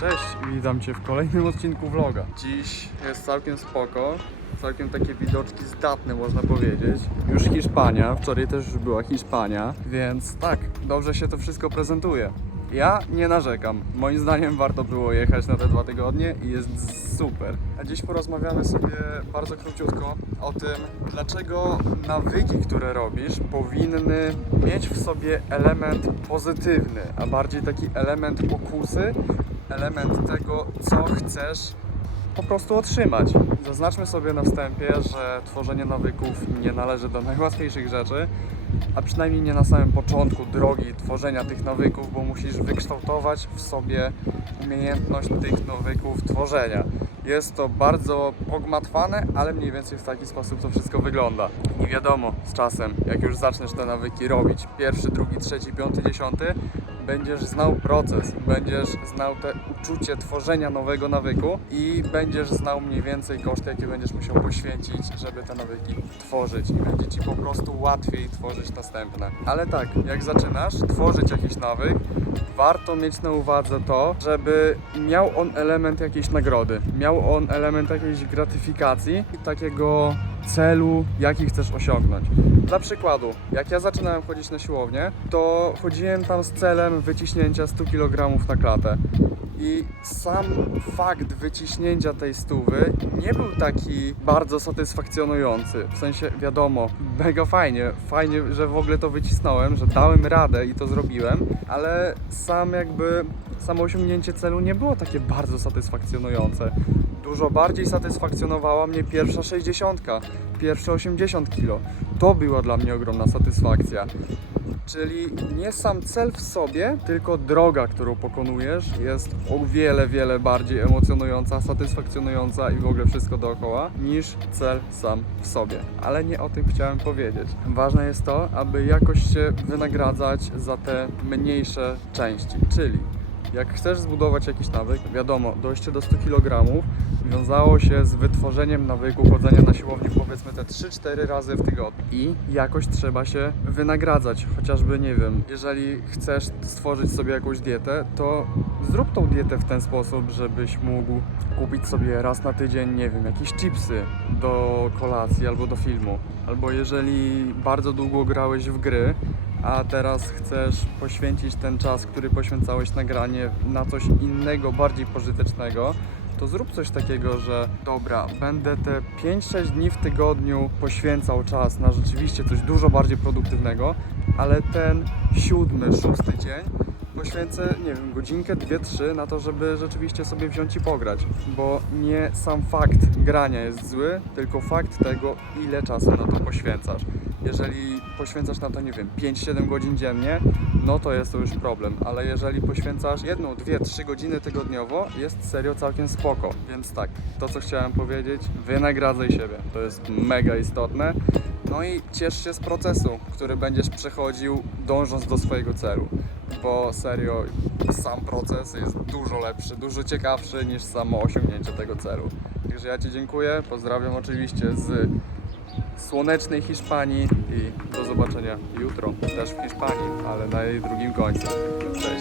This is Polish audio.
Cześć, witam Cię w kolejnym odcinku vloga. Dziś jest całkiem spoko, całkiem takie widoczki zdatne można powiedzieć. Już Hiszpania, wczoraj też już była Hiszpania, więc tak, dobrze się to wszystko prezentuje. Ja nie narzekam. Moim zdaniem warto było jechać na te dwa tygodnie i jest super. A dziś porozmawiamy sobie bardzo króciutko o tym, dlaczego nawyki, które robisz, powinny mieć w sobie element pozytywny, a bardziej taki element pokusy, element tego, co chcesz po prostu otrzymać. Zaznaczmy sobie na wstępie, że tworzenie nawyków nie należy do najłatwiejszych rzeczy, a przynajmniej nie na samym początku drogi tworzenia tych nawyków, bo musisz wykształtować w sobie umiejętność tych nawyków tworzenia. Jest to bardzo pogmatwane, ale mniej więcej w taki sposób to wszystko wygląda. I wiadomo, z czasem, jak już zaczniesz te nawyki robić, pierwszy, drugi, trzeci, piąty, dziesiąty, będziesz znał proces, będziesz znał te uczucie tworzenia nowego nawyku i będziesz znał mniej więcej koszty, jakie będziesz musiał poświęcić, żeby te nawyki tworzyć i będzie Ci po prostu łatwiej tworzyć następne. Ale tak, jak zaczynasz tworzyć jakiś nawyk, warto mieć na uwadze to, żeby miał on element jakiejś nagrody, miał on element jakiejś gratyfikacji i takiego celu, jaki chcesz osiągnąć. Dla przykładu, jak ja zaczynałem chodzić na siłownię, to chodziłem tam z celem wyciśnięcia 100 kg na klatę. I sam fakt wyciśnięcia tej stówy nie był taki bardzo satysfakcjonujący. W sensie, wiadomo, mega fajnie, fajnie, że w ogóle to wycisnąłem, że dałem radę i to zrobiłem, ale sam jakby, samo osiągnięcie celu nie było takie bardzo satysfakcjonujące. Dużo bardziej satysfakcjonowała mnie pierwsza 60, pierwsze 80 kg. To była dla mnie ogromna satysfakcja. Czyli nie sam cel w sobie, tylko droga, którą pokonujesz, jest o wiele, wiele bardziej emocjonująca, satysfakcjonująca i w ogóle wszystko dookoła, niż cel sam w sobie. Ale nie o tym chciałem powiedzieć. Ważne jest to, aby jakoś się wynagradzać za te mniejsze części. Czyli jak chcesz zbudować jakiś nawyk, wiadomo, dojście do 100 kg wiązało się z wytworzeniem nawyku chodzenia na siłowni powiedzmy te 3-4 razy w tygodniu. I jakoś trzeba się wynagradzać. Chociażby, nie wiem, jeżeli chcesz stworzyć sobie jakąś dietę, to zrób tą dietę w ten sposób, żebyś mógł kupić sobie raz na tydzień, nie wiem, jakieś chipsy do kolacji albo do filmu. Albo jeżeli bardzo długo grałeś w gry, a teraz chcesz poświęcić ten czas, który poświęcałeś na granie na coś innego, bardziej pożytecznego, to zrób coś takiego, że dobra, będę te 5-6 dni w tygodniu poświęcał czas na rzeczywiście coś dużo bardziej produktywnego, ale ten siódmy, szósty dzień poświęcę, nie wiem, godzinkę, dwie, trzy na to, żeby rzeczywiście sobie wziąć i pograć. Bo nie sam fakt grania jest zły, tylko fakt tego, ile czasu na to poświęcasz. Jeżeli poświęcasz na to, nie wiem, 5-7 godzin dziennie, no to jest to już problem. Ale jeżeli poświęcasz jedną, dwie, trzy godziny tygodniowo, jest serio całkiem spoko. Więc tak, to co chciałem powiedzieć, wynagradzaj siebie. To jest mega istotne. No i ciesz się z procesu, który będziesz przechodził dążąc do swojego celu. Bo serio, sam proces jest dużo lepszy, dużo ciekawszy niż samo osiągnięcie tego celu. Także ja Ci dziękuję, pozdrawiam oczywiście z słonecznej Hiszpanii i do zobaczenia jutro też w Hiszpanii, ale na jej drugim końcu. Cześć!